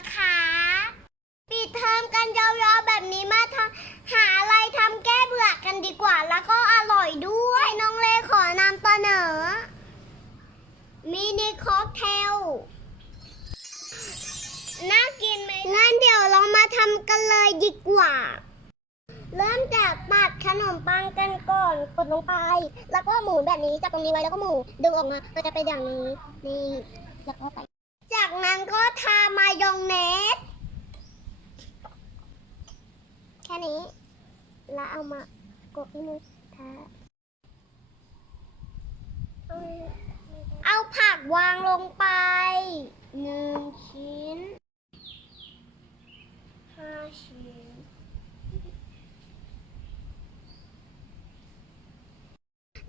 นะคะ ปิดเทอมกันยาวๆแบบนี้มาทำหาอะไรทำแก้เบื่อกันดีกว่า แล้วก็อร่อยด้วย น้องเลขอนำเสนอ มินิค็อกเทล น่ากินไหมงั้นเดี๋ยวเรามาทำกันเลยดีกว่า เริ่มจากตัดขนมปังกันก่อนกดลงไป แล้วก็หมุนแบบนี้จับตรงนี้ไว้แล้วก็หมุนดึงออกมามันจะเป็นอย่างนี้ นี่ แล้วก็ไป จากนั้นก็ทามายอ งเนสแค่นี้ แล้วเอามากดนิดนึงทาเอาผักวางลงไปหนึ่งชิ้นห้าชิ้น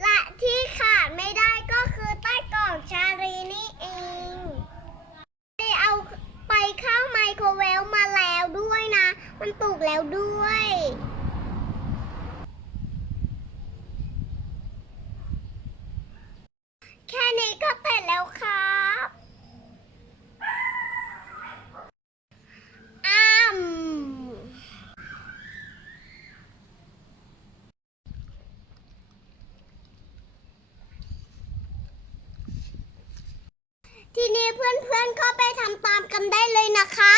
และที่ขาดไม่ได้ก็คือใต้กล่องชาลีนี่เองได้เอาไปเข้าไม โครเวฟมาแล้วด้วยนะ มันตุกแล้วด้วย แค่นี้ก็เสร็จแล้วครับอ้ามทีนี้เพื่อนๆก็ไปทำตามกันได้เลยนะคะ